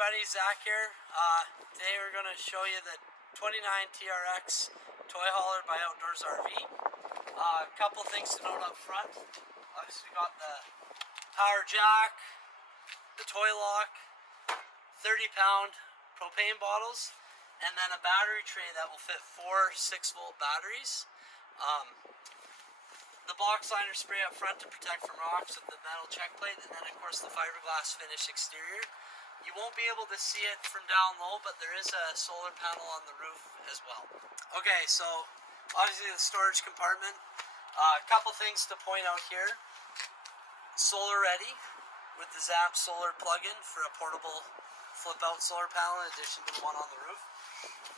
everybody, Zach here. Today we're going to show you the 29 TRX toy hauler by Outdoors RV. A couple things to note up front. Obviously we got the power jack, the toy lock, 30-pound propane bottles, and then a battery tray that will fit 4 6-volt batteries. The box liner spray up front to protect from rocks with the metal check plate, and then of course the fiberglass finish exterior. You won't be able to see it from down low, but there is a solar panel on the roof as well. Okay, so obviously the storage compartment. A couple things to point out here. Solar ready with the Zap solar plug-in for a portable flip-out solar panel in addition to the one on the roof.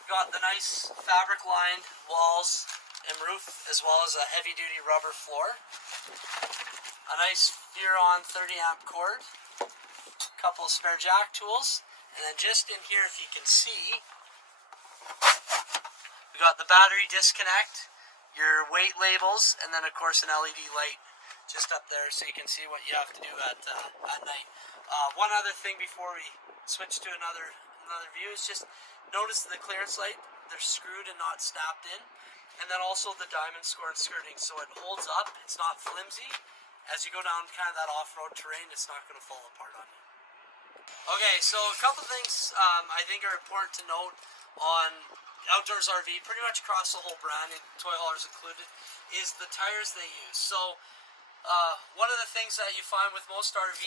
Got the nice fabric-lined walls and roof, as well as a heavy-duty rubber floor. A nice Furon 30-amp cord. A couple of spare jack tools. And then just in here, if you can see, we got the battery disconnect, your weight labels, and then of course an LED light just up there so you can see what you have to do at night. One other thing before we switch to another view is just notice the clearance light, they're screwed and not snapped in. And then also the diamond scored skirting, so it holds up, it's not flimsy. As you go down kind of that off-road terrain, it's not going to fall apart on you. Okay, so a couple things I think are important to note on Outdoors RV, pretty much across the whole brand, toy haulers included, is the tires they use. So one of the things that you find with most RV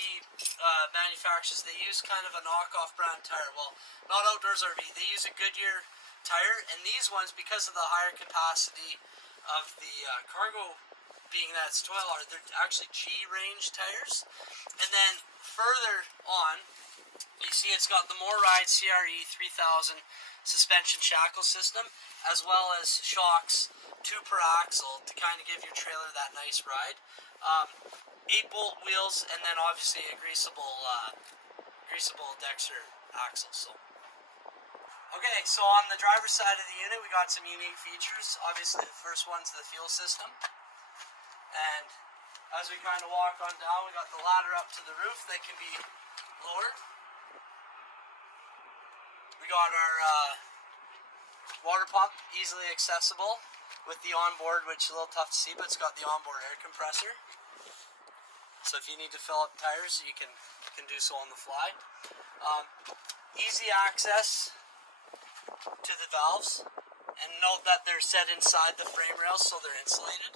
manufacturers, they use kind of a knockoff brand tire. Well, not Outdoors RV, they use a Goodyear tire, and these ones, because of the higher capacity of the cargo being that it's toy hauler, they're actually G-range tires. And then further on, you see it's got the MoreRide CRE 3000 suspension shackle system, as well as shocks 2 per axle to kind of give your trailer that nice ride. 8-bolt wheels, and then obviously a greasable Dexter axle. Okay, so on the driver's side of the unit, we got some unique features. Obviously, the first one's the fuel system. And as we kind of walk on down, we got the ladder up to the roof that can be lowered. We got our water pump, easily accessible with the onboard, which is a little tough to see, but it's got the onboard air compressor. So if you need to fill up tires, you can do so on the fly. Easy access to the valves, and note that they're set inside the frame rails, so they're insulated.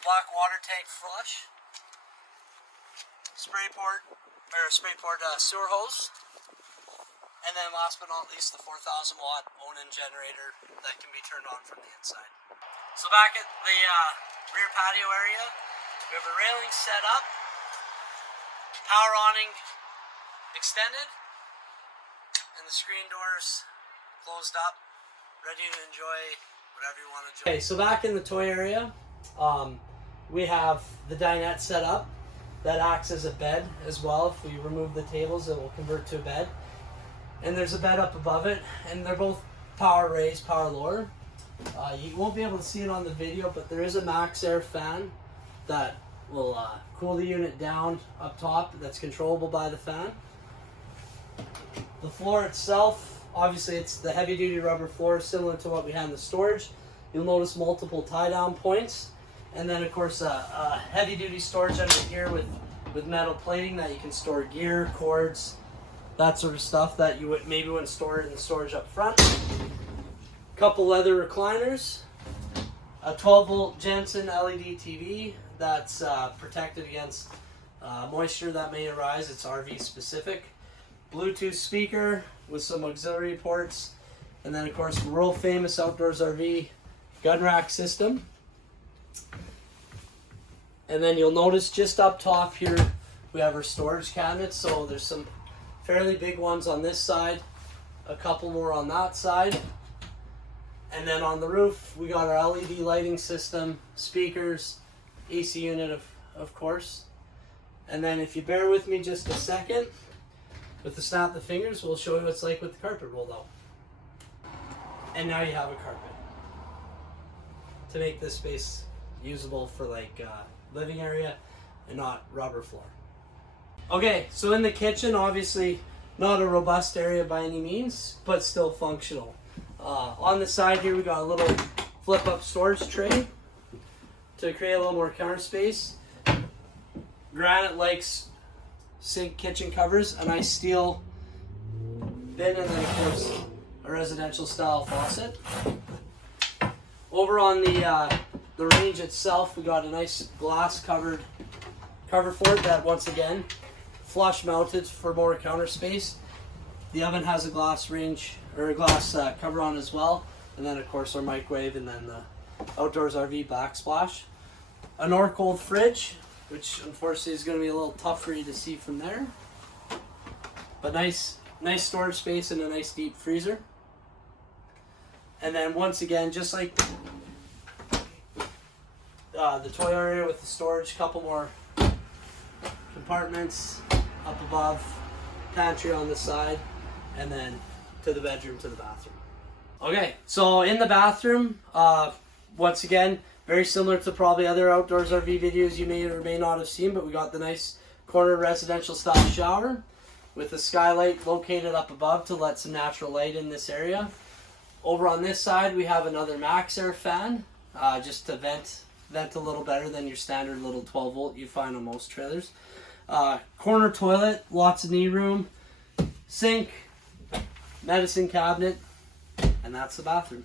Black water tank flush, spray port sewer hose, and then last but not least the 4,000 watt Onan generator that can be turned on from the inside. So back at the rear patio area, we have a railing set up, power awning extended, and the screen doors closed up, ready to enjoy whatever you want to enjoy. Okay, so back in the toy area, we have the dinette set up that acts as a bed as well. If we remove the tables, it will convert to a bed. And there's a bed up above it, and they're both power raise, power lower. You won't be able to see it on the video, but there is a max air fan that will cool the unit down up top, that's controllable by the fan. The floor itself, obviously it's the heavy duty rubber floor similar to what we had in the storage. You'll notice multiple tie down points, and then of course a heavy duty storage under here with metal plating that you can store gear, cords, that sort of stuff that you maybe wouldn't store it in the storage up front. Couple leather recliners, a 12-volt Jensen LED TV that's protected against moisture that may arise. It's RV specific. Bluetooth speaker with some auxiliary ports, and then of course the world famous Outdoors RV gun rack system. And then you'll notice just up top here we have our storage cabinets, so there's some fairly big ones on this side, a couple more on that side. And then on the roof, we got our LED lighting system, speakers, AC unit of course. And then if you bear with me just a second, with the snap of the fingers, we'll show you what it's like with the carpet rolled out. And now you have a carpet to make this space usable for like living area and not rubber floor. Okay, so in the kitchen, obviously not a robust area by any means, but still functional. On the side here, we got a little flip-up storage tray to create a little more counter space. Granite likes sink kitchen covers, a nice steel bin, and then of course a residential style faucet. Over on the range itself, we got a nice glass cover for it that once again flush mounted for more counter space. The oven has a glass range or a glass cover on as well, and then of course our microwave, and then the Outdoors RV backsplash. A Norcold fridge, which unfortunately is going to be a little tough for you to see from there, but nice storage space and a nice deep freezer. And then once again, just like the toy area with the storage, couple more compartments up above, pantry on the side, and then to the bedroom, to the bathroom. Okay, so in the bathroom, once again, very similar to probably other Outdoors RV videos you may or may not have seen, but we got the nice corner residential style shower with a skylight located up above to let some natural light in this area. Over on this side, we have another max air fan, just to vent a little better than your standard little 12 volt you find on most trailers. Corner toilet, lots of knee room, sink, medicine cabinet, and that's the bathroom.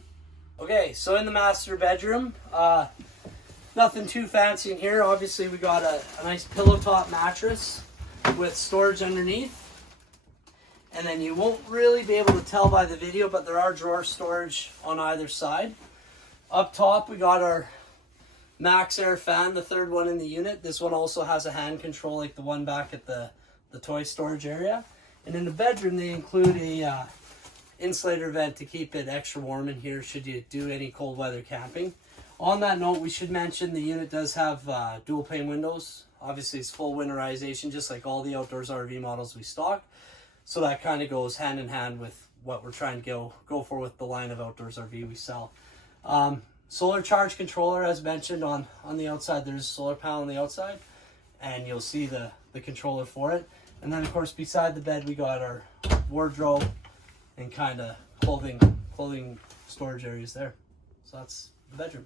Okay, so in the master bedroom, nothing too fancy in here. Obviously we got a nice pillow top mattress with storage underneath. And then you won't really be able to tell by the video, but there are drawer storage on either side. Up top we got our max air fan, the third one in the unit. This one also has a hand control like the one back at the toy storage area. And in the bedroom they include a insulator vent to keep it extra warm in here should you do any cold weather camping. On that note, we should mention the unit does have dual pane windows. Obviously it's full winterization, just like all the Outdoors RV models we stock. So that kind of goes hand in hand with what we're trying to go for with the line of Outdoors RV we sell. Solar charge controller, as mentioned, on the outside. There's a solar panel on the outside, and you'll see the controller for it. And then of course beside the bed we got our wardrobe and kind of clothing storage areas there. So that's the bedroom.